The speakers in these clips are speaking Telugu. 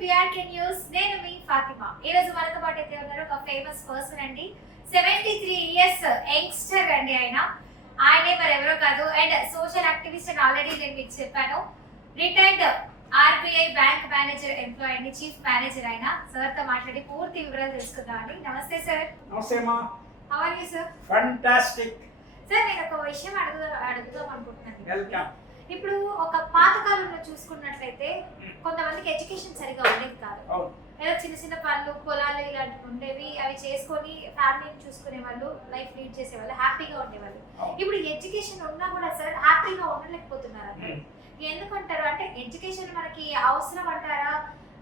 BRK news. నేను మీ ఫాతిమా. ఈ రోజు మనతో పాటు అయితే ఉన్నారు ఒక ఫేమస్ పర్సన్ అండి. 73 ఇయర్స్ యంగ్స్టర్ అండి ఆయనే మరి ఎవరో కాదు. అండ్ సోషల్ యాక్టివిస్ట్ అని ఆల్రెడీ నేను మీకు చెప్పాను. Retired RBI bank manager employee అండి, చీఫ్ మేనేజర్ సార్ తో మాట్లాడి పూర్తి వివరాలు తెలుసుకుందామండి. నమస్తే సార్. నమస్తే మా. How are you sir? Fantastic sir. నేను ఒక విషయం అడుగుదాం అనుకుంటున్నాను. వెల్కమ్. ఇప్పుడు ఒక పాతకాలంలో చూసుకున్నట్లయితే కొంతమందికి ఎడ్యుకేషన్ సరిగా ఉండేది కాదు. ఏదో చిన్న చిన్న పనులు, పొలాలు ఇలాంటివి ఉండేవి. అవి చేసుకొని ఫ్యామిలీని చూసుకునే వాళ్ళు, లైఫ్ లీడ్ చేసేవాళ్ళు, హ్యాపీగా ఉండేవాళ్ళు. ఇప్పుడు ఎడ్యుకేషన్ ఉన్నా కూడా సార్ హ్యాపీగా ఉండలేకపోతున్నారు. ఎందుకంటారు అంటే ఎడ్యుకేషన్ మనకి అవసరం అంటారా,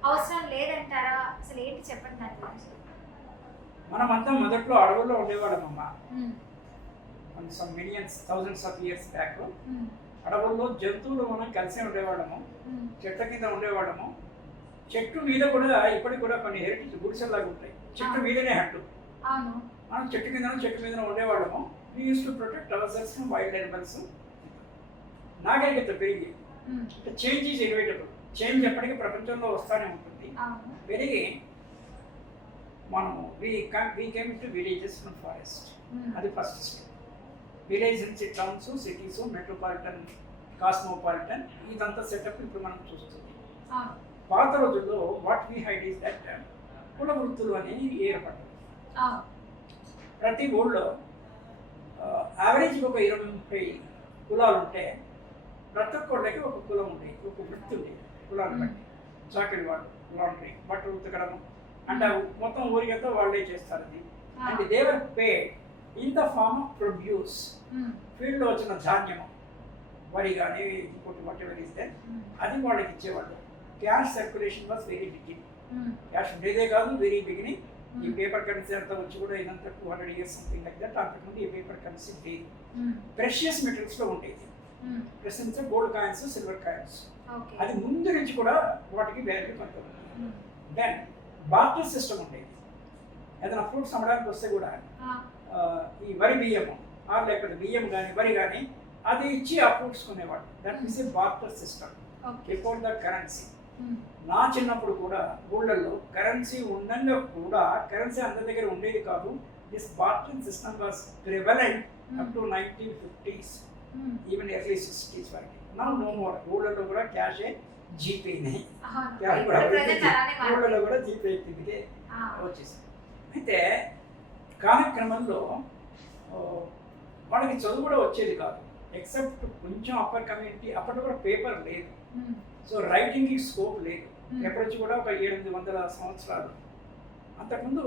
అవసరం లేదంటారా? అసలు ఏంటి చెప్పండి దాని గురించి. మనమంతా మొదట్లో అడవుల్లో ఉండేవాళ్ళమమ్మా. Some millions thousands of years back అడవుల్లో జంతువులు మనం కలిసి ఉండేవాళ్ళము, చెట్ల కింద ఉండేవాళ్ళము. చెట్టు మీద కూడా ఇప్పటికి కూడా కొన్ని హెరిటేజ్ గుడిసెల్లాగా ఉంటాయి. చెట్టు మీదనే హట్టు. మనం చెట్టు మీద ఉండేవాళ్ళము. We use to protect our cells from wild animals. నాగరికత పెరిగి చేంజ్ ఈజ్ ఇన్విటబుల్. చేంజ్ ఎప్పటికీ ప్రపంచంలో వస్తూనే ఉంటుంది. పెరిగి మనము we came to villages from forest. అది ఫస్ట్ స్టెప్. విలేజ్ నుంచి టౌన్స్, సిటీస్, మెట్రోపాలిటన్, కాస్మోపాలిటన్, ఇదంతా సెటప్ ఇప్పుడు మనం చూస్తుంది. పాత రోజుల్లో what we hide is that కుల వృత్తులు అనేవి ఏర్పడ్డాయి. ప్రతి ఊళ్ళో యావరేజ్గా ఒక 20-30 కులాలు ఉంటే ప్రతి ఒక్కళ్ళకి ఒక కులం ఉండేది, ఒక వృత్తి ఉండేది. కులాన్ని బట్టి చాకరీ వాళ్ళు, లాండ్రీ, బట్టలు ఉతకడం అంటే మొత్తం ఊరికంతా వాళ్ళే చేస్తారు. అది and they were pay in the form of produce. ఫీల్డ్లో వచ్చిన ధాన్యము, వరి కానీ ఇంకోటి వాటెవర్ ఇస్తే అది వాళ్ళకి ఇచ్చేవాళ్ళు. Cash circulation was very beginning. Cash ఉండేదే కాదు, వెరీ బిగినింగ్. ఈ పేపర్ కరెన్సీ అంతా వచ్చి కూడా ఇదంతా 200 years సంథింగ్ లైక్ దట్. అంతకుముందు ఈ పేపర్ కరెన్సీ లేదు. ప్రెషియస్ మెటీరియల్స్లో ఉండేది. Presents gold coins, silver coins. అది ముందు నుంచి కూడా వాటికి వాల్యూ కొంత ఉంది. దెన్ బార్టర్ సిస్టమ్ ఉండేది. ఏదైనా ఫ్రూట్స్ అమ్మడానికి వస్తే కూడా ఈ వరి బియ్యము లేకపోతే బియ్యం కానీ వరి కానీ అది ఇచ్చి ఆ ఫ్రూట్స్ కొనేవాడు. That is a barter system before the currency. నా చిన్నప్పుడు కూడా ఊళ్ళల్లో కరెన్సీ ఉండంగా కూడా కరెన్సీ అందరి దగ్గర ఉండేది కాదు. This barter system was prevalent up to 1950s, even early 60s వరకు. Now no more. ఊళ్ళల్లో కూడా క్యాషే, జీపేనే. ఊళ్ళలో కూడా జీపే కిందకే వచ్చేసింది. అయితే కాలక్రమంలో వాళ్ళకి చదువు కూడా వచ్చేది కాదు, ఎక్సెప్ట్ కొంచెం అప్పర్ కమ్యూనిటీ. అప్పటి కూడా పేపర్ లేదు, సో రైటింగ్కి స్కోప్ లేదు. పేపర్ వచ్చి కూడా ఒక 700 సంవత్సరాలు. అంతకుముందు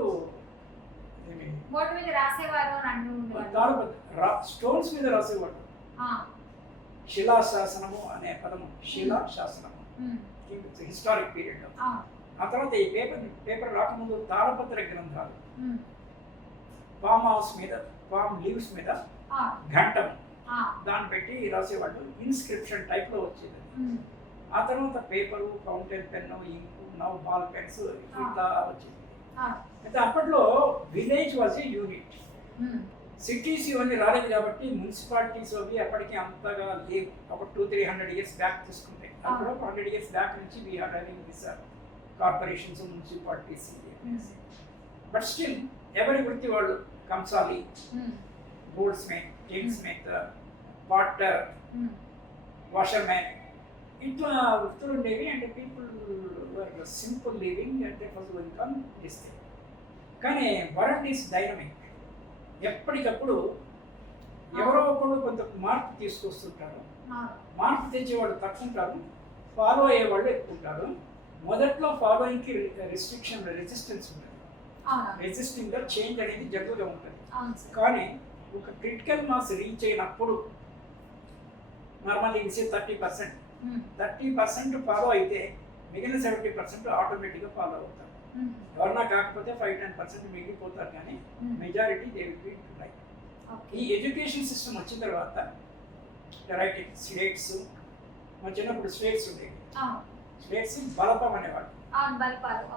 స్టోన్స్ మీద రాసేవాడు. శిలాశాసనము అనే పదము, శిలాశాసనము, హిస్టారిక్ పీరియడ్. ఆ తర్వాత ఈ పేపర్ రాకముందు తాళపత్ర గ్రంథాలు, పామ్ హౌస్ మీద, పామ్ లీవ్స్ మీద ఘంటం దాన్ని పెట్టి రాసేవాళ్ళు. ఇన్స్క్రిప్షన్ టైప్లో వచ్చేది. ఆ తర్వాత paper, fountain pen, ink, now ball pens ఇట్లా వచ్చేది. అయితే అప్పట్లో village was a unit. Cities ఇవన్నీ రాలేదు కాబట్టి మున్సిపాలిటీస్ అవి అప్పటికి అంతగా లేవు. ఒక 200-300 years బ్యాక్ తీసుకుంటే, అప్పుడు 100 years బ్యాక్ నుంచి we are running this corporations, municipalities. But still ఎవరి వృత్తి వాళ్ళు, కంసాలి, goldsmith, tinsmith, potter, washerman, ఇట్లా వృత్తులు ఉండేవి. And people were simple living and first income ఇస్తే. కానీ వరల్డ్ ఈస్ డైనమిక్. ఎప్పటికప్పుడు ఎవరో ఒకళ్ళు కొంత మార్పు తీసుకొస్తుంటారు. మార్పు తెచ్చేవాళ్ళు తక్కువ ఉంటారు, ఫాలో అయ్యేవాళ్ళు ఎక్కువ ఉంటారు. మొదట్లో ఫాలోయింగ్కి రెసిస్టెన్స్ ఉంటుంది. రెసిస్టింగ్ గా చేంజ్ అనేది జరుగుతూ ఉంటుంది. కానీ ఒక క్రిటికల్ మాస్ రీచ్ అయినప్పుడు నార్మల్లీ ఇసే 30% ఫాలో అయితే మిగిలిన 70% ఆటోమేటిక్గా ఫాలో అవుతారు. ఎవరన్నా కాకపోతే 5-10% మిగిలిపోతారు, కానీ majority they will be right. ఈ ఎడ్యుకేషన్ సిస్టమ్ వచ్చిన తర్వాత రైటింగ్ స్లేట్స్, మా చిన్నప్పుడు స్లేట్స్ ఉండేవి. స్లేట్స్ బలపం అనేవాడు.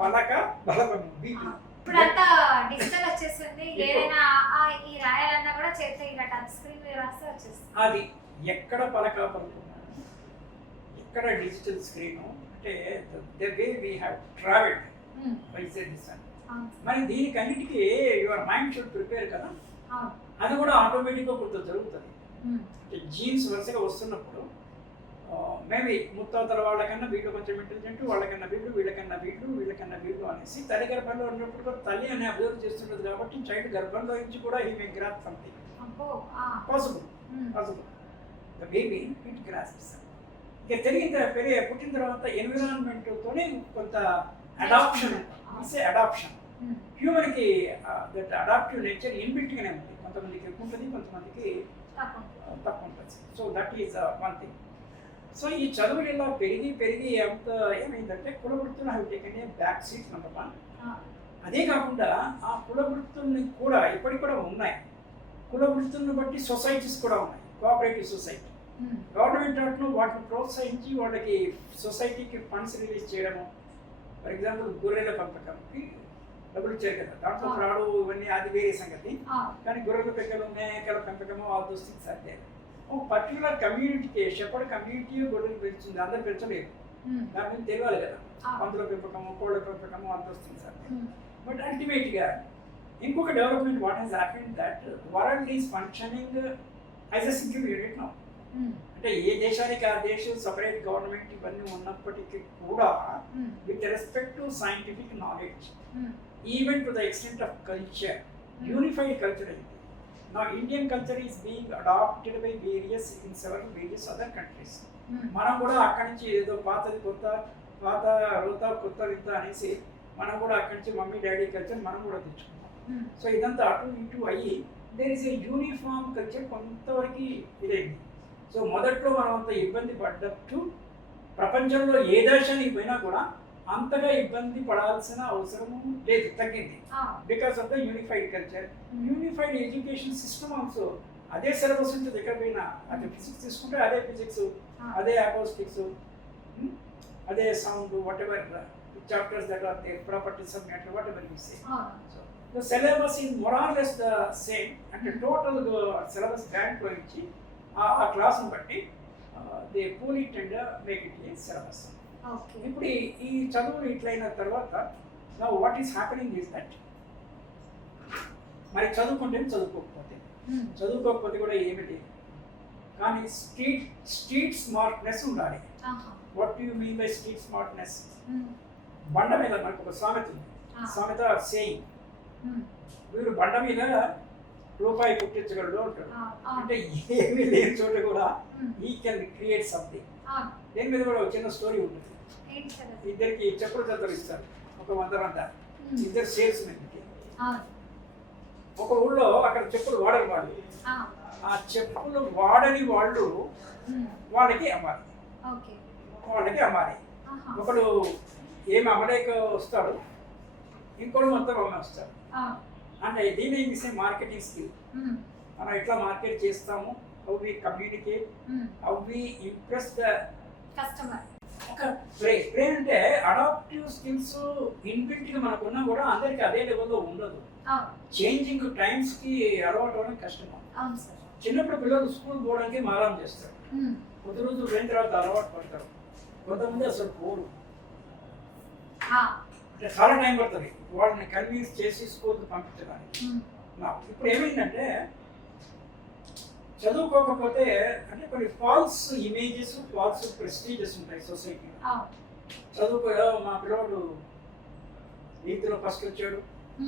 పలక బలపం బీపీ. ఇప్పుడు అంతా డిజిటల్ వచ్చేసింది. ఏదైనా ఈ రాయాలన్నా కూడా చేస్తే ఇలా టచ్ స్క్రీన్ మీద రాస్తే వచ్చేస్తుంది. అది ఎక్కడ పలక పలుకున్నాను, ఎక్కడ డిజిటల్ స్క్రీన్, అంటే the way we have travelled by this అని. మరి దీనికన్నిటికీ యువర్ మైండ్ షుడ్ ప్రిపేర్ కదా, అది కూడా ఆటోమేటిక్గా కొంత జరుగుతుంది. అంటే జీన్స్ వరుసగా వస్తున్నప్పుడు మేబీ ముత్తాతల వాళ్ళకన్నా వీళ్ళు కొంచెం ఇంటెలిజెంట్, వాళ్ళకన్నా వీళ్ళకన్నా వీళ్ళు అనేసి తల్లి గర్భంలో ఉన్నప్పుడు కూడా తల్లి అని అబ్జర్వ్ చేస్తుంటుంది కాబట్టి చైల్డ్ గర్భంలో నుంచి కూడా ఈ may grasp something possible. The baby it grasps. ఇక పుట్టిన తర్వాత ఎన్విరాన్మెంట్తోనే కొంత అడాప్షన్, అడాప్షన్ హ్యూమన్కి దట్ అడాప్టివ్ నేచర్ ఇన్బిల్ట్గానే ఉంది. కొంతమందికి ఎక్కువ ఉంటుంది, కొంతమందికి తక్కువ ఉంటుంది. So that is one thing. So ఈ చదువులు ఇలా పెరిగి ఎంత ఏమైందంటే కుల వృత్తులు have taken a back seat number 1. అదే కాకుండా ఆ కుల వృత్తుల్ని కూడా ఇప్పటికి కూడా ఉన్నాయి. కుల వృత్తులను బట్టి సొసైటీస్ కూడా ఉన్నాయి, కోఆపరేటివ్ సొసైటీ. గవర్నమెంట్ వాటిలో వాటిని ప్రోత్సహించి వాళ్ళకి సొసైటీకి ఫండ్స్ రిలీజ్ చేయడము. ఫర్ ఎగ్జాంపుల్ గొర్రెల పెంపకంకి డబ్బులు ఇచ్చారు కదా, దాంట్లో ఫ్రాడు ఇవన్నీ అది వేరే సంగతి. కానీ గొర్రెల పెంకలు, మేకల పెంపకము all those things are there. ఒక పర్టికులర్ కమ్యూనిటీకి షెపర్డ్ కమ్యూనిటీ గొర్రెలు పెంచుతుంది, అందరు పెంచలేదు. దాని మీద తెలియాలి కదా, పందుల పెంపకము, కోళ్ళ పెంపకము all those things are there. But అల్టిమేట్గా ఇంకొక development what has happened that world is functioning as a single unit now. అంటే ఏ దేశానికి ఆ దేశం సపరేట్ గవర్నమెంట్ ఇవన్నీ ఉన్నప్పటికీ కూడా with respect to scientific knowledge, even to the extent of culture, unified culture అయింది. Now Indian culture is being adopted by various other countries. మనం కూడా అక్కడి నుంచి ఏదో పాత రోత కొత్త వింత అనేసి మనం కూడా అక్కడి నుంచి మమ్మీ డాడీ కల్చర్ మనం కూడా తెచ్చుకున్నాం. సో ఇదంతా అటు ఇటు అయ్యి there is a uniform culture కొంతవరకు ఇదైంది. సో మొదట్లో మనం అంత ఇబ్బంది పడ్డట్టు ప్రపంచంలో ఏ దేశానికి పోయినా కూడా అంతగా ఇబ్బంది పడాల్సిన అవసరము లేదు, తగ్గింది. Because of the unified culture, unified education system also. అదే సిలబస్ ఉంటుంది ఎక్కడ పోయినా. అదే ఫిజిక్స్ తీసుకుంటే అదే ఫిజిక్స్, అదే అకౌస్టిక్స్, అదే sound, whatever chapters that are there, properties of matter, whatever you say. So the syllabus is more or less the same. అంటే టోటల్ సిలబస్ బ్యాంక్లో ఇచ్చి ఆ క్లాస్ని బట్టి they pool it and make it a syllabus. ఇప్పుడు ఈ చదువులు ఇట్లయిన తర్వాత నా what is happening is that మరి చదువుకోకపోతే కూడా ఏమిటి, కానీ స్ట్రీట్ స్మార్ట్నెస్ ఉండాలి. What you mean by street smartness? బండ మీద మనకు ఒక సామెత ఉంది, సామెత సేయింగ్, వీరు బండ మీద రూపాయి పుట్టించగలడు అంటాడు. అంటే ఏమీ లేని చోట కూడా ఈ కెన్ క్రియేట్ సంథింగ్. దేని మీద కూడా ఒక చిన్న స్టోరీ ఉంటుంది. ఇద్దరికి చెప్పులు జతలు ఇస్తారు, ఒక 100 ఇద్దరు సేల్స్ మెన్కి. ఒక ఊళ్ళో అక్కడ చెప్పులు వాడని వాళ్ళు, ఆ చెప్పులు వాడని వాళ్ళు వాళ్ళకి అమ్మాలి. ఒకడు ఏమి అమ్మలేక వస్తాడు, ఇంకోటి మొత్తం అమ్మ వస్తాడు. అంటే దీని మార్కెటింగ్ స్కిల్. మనం ఎట్లా మార్కెట్ చేస్తాము, how we communicate, how we impress the customer. ఒక బ్రెయిన్ అంటే అడాప్టివ్ స్కిల్స్ ఇన్బిల్ట్గా మనకున్నా కూడా అందరికి అదే లెవెల్లో ఉండదు. చేంజింగ్ టైమ్స్కి అలవాటు అవడం కష్టం. చిన్నప్పుడు పిల్లలు స్కూల్ పోవడానికి మారం చేస్తారు, కొద్ది రోజులు పోయిన తర్వాత అలవాటు పడతారు. కొంతమంది అసలు పోరు, అంటే చాలా టైం పడుతుంది వాళ్ళని కన్విన్స్ చేసి స్కూల్కి పంపించడానికి. ఇప్పుడు ఏమైందంటే చదువుకోకపోతే అంటే కొన్ని ఫాల్స్ ఇమేజెస్, ఫాల్స్ ప్రెస్టీజెస్ ఉంటాయి సొసైటీలో. చదువుకో, మా పిల్లవాడు నీతిలో ఫస్ట్ వచ్చాడు,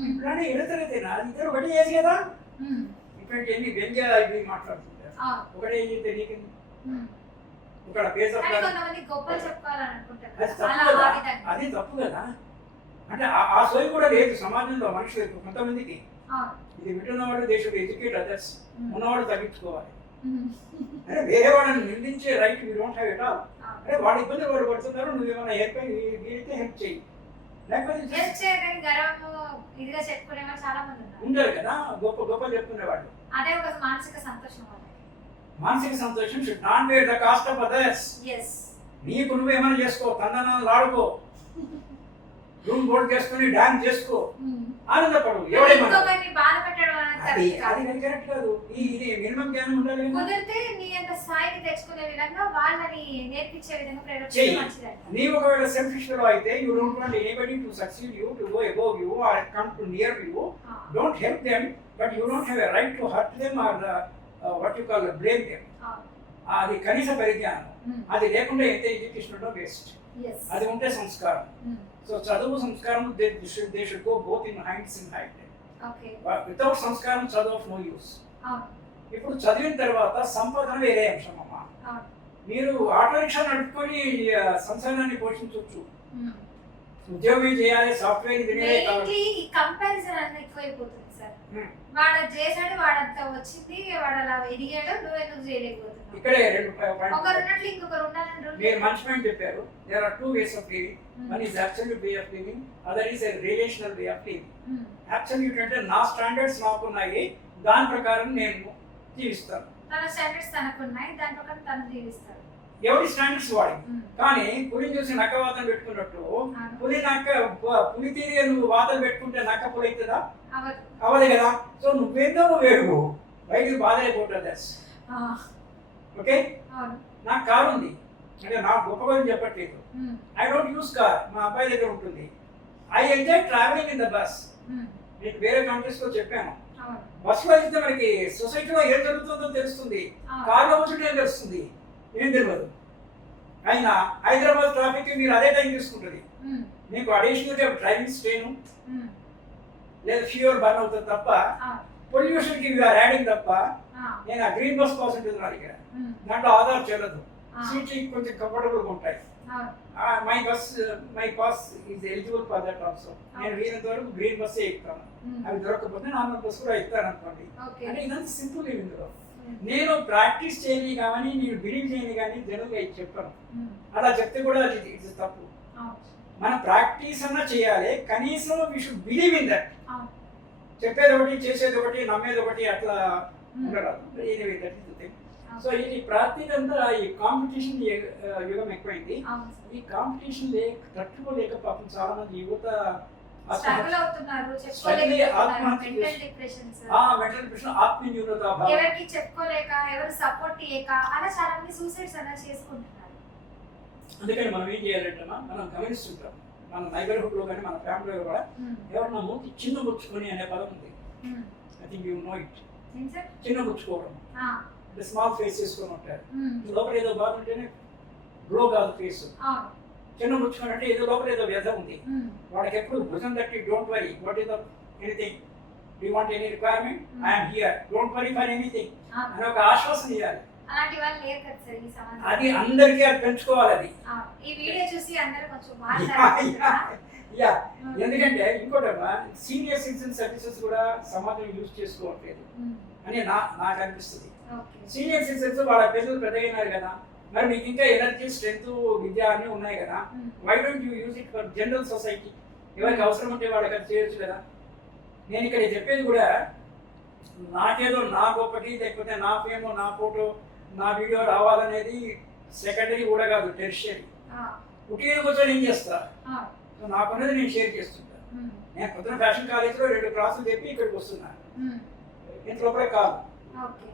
ఇప్పుడంటే ఎడతరైతేనా ఇద్దరు ఒకటే ఏజ్ కదా, ఇటువంటి ఎన్ని వ్యంగ్య ఇవి మాట్లాడుతుంటారు. ఒకటే ఏజ్ అయితే నీకు ఇక్కడ పేజ్ అది తప్పు కదా. అంటే ఆ సోయి కూడా లేదు సమాజంలో మనుషులకు. కొంతమందికి ఇది వింటున్నవాడు దేశంలో ఎడ్యుకేట్ అదర్స్, ఉన్నవాడు తగ్గించుకోవాలి. అంటే వేరే వాళ్ళని నిందించే right we don't have at all. అంటే వాడి ఇబ్బంది వాడు పడుతున్నారు, నువ్వేమైనా హెల్ప్ వీలైతే హెల్ప్ చేయి, లేకపోతే ఉండరు కదా గొప్ప గొప్ప చెప్పుకునేవాడు. అదే ఒక మానసిక సంతోషం. మానసిక సంతోషం should not be at the cost of others. నీకు నువ్వేమైనా చేసుకో, తందనాలు ఆడుకో, రూమ్ బోర్డు చేసుకుని డాన్స్ చేసుకో, ఉమ్. ఆనందపడు. ఎవడేమన్నా ఇంకొకరిని బాధ పెట్టడం అనేది అది correct కాదు. అది కరెక్ట్ కాదు. ఇది మినిమం జ్ఞానం ఉండాలి కదా. కుదిరితే నీ అంత స్థాయికి తెచ్చుకునే విధంగా వాళ్ళని నేర్పించే విధంగా ప్రయత్నించడం చెయ్యి. మంచిదంట. నీ ఒకవేళ సెల్ఫిష్ లో అయితే you don't want anybody to succeed you, to go above you or come too near you, ah, don't help them, but you don't have a right to hurt them or what you call blame them. Ah, అది కనీస పరిజ్ఞానం. ఉమ్, అది లేకుండా ఎంత ఎడ్యుకేషన్ ఉండో వేస్ట్. yes. అది ఉంటే సంస్కారం. ఉమ్, సో చదువు సంస్కారం they should go both in hands in hand. okay. Without సంస్కారం చదువు ఆఫ్ నో యూస్. అవును, ఇప్పుడు చదివిన తర్వాత సంపాదన వేరే అంశం అమ్మా. అవును. మీరు ఆటో రిక్షా నడుపుకొని సంసారాన్ని పోషించవచ్చు, ఉమ్. ఉద్యోగం చేయాలి, సాఫ్ట్వేర్ ఇంజనీర్ కావాలి. మెయిన్లీ ఈ కంపారిజన్ అనేది ఎక్కువైపోతుంది సార్. Hmm. వాడు అది చేశాడు, వాడంతా వచ్చింది, వాడు అలా ఎదిగాడు, నువ్వు ఎందుకు చేయలేకపోతున్నావు? ఇక్కడే రెండు ఒకరు పాయింట్లు. ఉన్నట్లు ఇంకొకరు ఉండాలని రూల్ మీరు లేదు. మంచి పాయింట్ చెప్పారు. There are two ways of living. Hmm. One is absolute way of living, other is a relational way of living. Hmm. Absolute అంటే నా స్టాండర్డ్స్ నాకున్నాయి, దాని ప్రకారం నేను జీవిస్తాను. తన స్టాండర్డ్స్ తనకున్నాయి, దాని ప్రకారం తను జీవిస్తాడు. ఎవరి స్టాండర్డ్స్ వాడి. ఉమ్. కానీ పులిని చూసి నక్క వాతం పెట్టుకున్నట్టు అవును. పులి తీరిగా నువ్వు వాతలు పెట్టుకుంటే నక్క పులి అవుతుందా? అవదు. అవ్వదు కదా. సో నువ్వేందో నువ్వు ఏడుగు, బయటికి బాధ అయిపోతుంది. ఆ, ఓకే, అవును. నాకు కారు ఉంది అంటే నాకు గొప్పగా చెప్పట్లేదు. Um, I don't use car, మా అబ్బాయి దగ్గర ఉంటుంది. I enjoy travelling in the bus. Um, నేను వేరే కంట్రీస్ లో చెప్పాను, అవును. బస్సులో వెళ్తే మనకి సొసైటీలో ఏం జరుగుతుందో తెలుస్తుంది, అవును. కార్లో కూర్చుంటే ఏం తెలుస్తుంది, ఏం తెలియదు. అయినా హైదరాబాద్ ట్రాఫిక్ మీరు అదే టైం తీసుకుంటుంది. ఉమ్, మీకు అడిషనల్గా డ్రైవింగ్ స్ట్రెయిన్ ఉమ్, లేదా ఫ్యూయల్ బర్న్ అవుతుంది తప్ప, అవును. పొల్యూషన్కి వీఆర్ యాడింగ్ తప్ప. ఆ, నేను ఆ గ్రీన్ బస్ పాస్ ఉంటుంది నా దగ్గర, ఉమ్, దాంట్లో ఆధార్ చెల్లదు, ఆ, సీట్లు కొంచెం కంఫర్టబుల్గా ఉంటాయి. అవును. My pass is eligible for that also. నేను వీలంత వరకు గ్రీన్ బస్సే ఎక్కుతాను. ఉమ్, అవి దొరకకపోతే నార్మల్ బస్ కూడా ఎక్కుతాను అనుకోండి. ఓకే. అంటే ఇదంతా సింపుల్ ఇందులో. ఉమ్, నేను ప్రాక్టీస్ చేయని కానీ నేను బిలీవ్ చేయని కానీ జనరల్గా ఇది చెప్పాను. ఉమ్, అలా చెప్తే కూడా అది ఇది తప్పు. అవును. మనం ప్రాక్టీస్ అన్నా చేయాలి, కనీసం we should believe in that. అవును. చెప్పేది ఒకటి, చేసేది ఒకటి, నమ్మేది ఒకటి, అట్లా ఉమ్, ఉండరాదు. Anyway that is the thing. అవును. సో ఇది ప్రాక్టీకంతా ఈ కాంపిటీషన్ యుగం ఎక్కువైంది. అవును. ఈ కాంపిటీషన్ తట్టుకోలేక పాపం చాలా మంది యువత స్ట్రగుల్ అవుతున్నారు, Struggle, చెప్పుకోలేక ఆత్మహత్య మెంటల్ డిప్రెషన్స్, మెంటల్ డిప్రెషన్, ఆత్మన్యూనత భావం. ఎవరికి చెప్పుకోలేక, ఎవరు సపోర్ట్ చేయక, అలా చాలా మంది సూసైడ్స్ అలా చేసుకుంటున్నారు. అందుకని మనం ఏం చేయాలంటే మనం గమనిస్తుంటాం, మన నైబర్హుడ్ లో కానీ మన ఫ్యామిలీలో కూడా ఉమ్, ఎవరన్నా మూతి చిన్న ముచ్చుకొని అనే పదం ఉంది. Um, I think you know it. ఏం సార్? చిన్న ముచ్చుకోవడం ఆ, అంటే స్మాల్ ఫేస్ చేసుకొని ఉంటారు. ఉమ్, లోపల ఏదో బాధ ఉంటేనే గ్లో కాదు ఫేస్. అవును. చిన్న ముచ్చుకొని అంటే ఏదో లోపల ఏదో వ్యధ ఉంది. ఉమ్, వాళ్ళకి ఎప్పుడు భుజం తట్టి don't worry, what is anything, do want any requirement, I'm here, don't worry for anything అవును. అని ఒక ఆశ్వాసన ఇవ్వాలి. అలాంటి వాళ్ళు లేరు కదా సార్ ఈ సమాజంలో. అది అందరికీ అది పెంచుకోవాలి. అది అవును. ఈ వీడియో చూసి అందరూ కొంచెం యా, మాట్లాడారు. యా. ఎందుకంటే ఇంకోటమ్మా, సీనియర్ సిటిజన్ సర్వీసెస్ కూడా సమాజం యూజ్ చేసుకోవట్లేదు అని నాకు అనిపిస్తుంది. ఓకే. సీనియర్ సిటిజన్స్ వాళ్ళ పిల్లలు పెద్దగైనారు కదా, మరి మీకు ఇంకా ఎనర్జీ, స్ట్రెంత్, విద్య అన్నీ ఉన్నాయి కదా, why don't you use it for general society? ఎవరికి అవసరం ఉంటే వాళ్ళకి అది చేయొచ్చు కదా. నేను ఇక్కడ చెప్పేది కూడా నాకేదో నా గొప్పటి, లేకపోతే నా ఫేమో, నా ఫోటో, నా వీడియో రావాలనేది సెకండరీ కూడా కాదు, టెర్షియరీ. పుట్టిన కూర్చొని ఏం చేస్తా, సో నాకున్నది నేను షేర్ చేస్తుంటా. నేను పొద్దున ఫ్యాషన్ కాలేజ్లో 2 క్లాసులు చెప్పి ఇక్కడికి వస్తున్నాను, ఇంత లోపలే కాదు. ఓకే.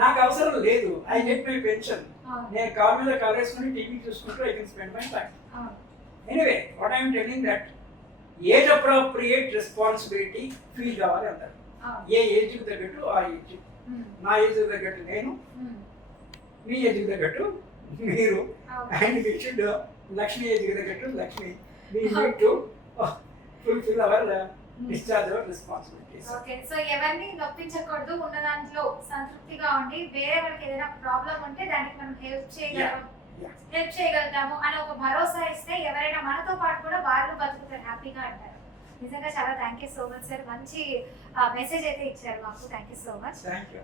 నాకు అవసరం లేదు. I get my pension. నేను కాల్ మీద కాల్ వేసుకుని టీవీ చూసుకుంటూ I can spend my time. Anyway what I'm telling that age appropriate responsibility feel కావాలి అంటారు. ఏ ఏజ్కి తగ్గట్టు ఆ ఏజ్. నా ఏజ్కి తగ్గట్టు నేను, మీ ఏజ్కి తగ్గట్టు మీరు, అండ్ వి షుడ్ లక్ష్మి ఏజ్కి తగ్గట్టు Lakshmi. We need to fulfil our discharge our responsibilities. Okay. So ఎవరిని నొప్పించకూడదు, ఉన్న దాంట్లో సంతృప్తిగా ఉండి, వేరే వాళ్ళకి ఏదైనా ప్రాబ్లం ఉంటే దానికి మనం హెల్ప్ చేయగలుగుతాము అని ఒక భరోసా ఇస్తే ఎవరైనా మనతో పాటు కూడా వాళ్ళు బతుకుతారు హ్యాపీగా అంటారు. నిజంగా చాలా thank you so much sir. మంచి మెసేజ్ అయితే ఇచ్చారు మాకు. Thank you so much. Thank you.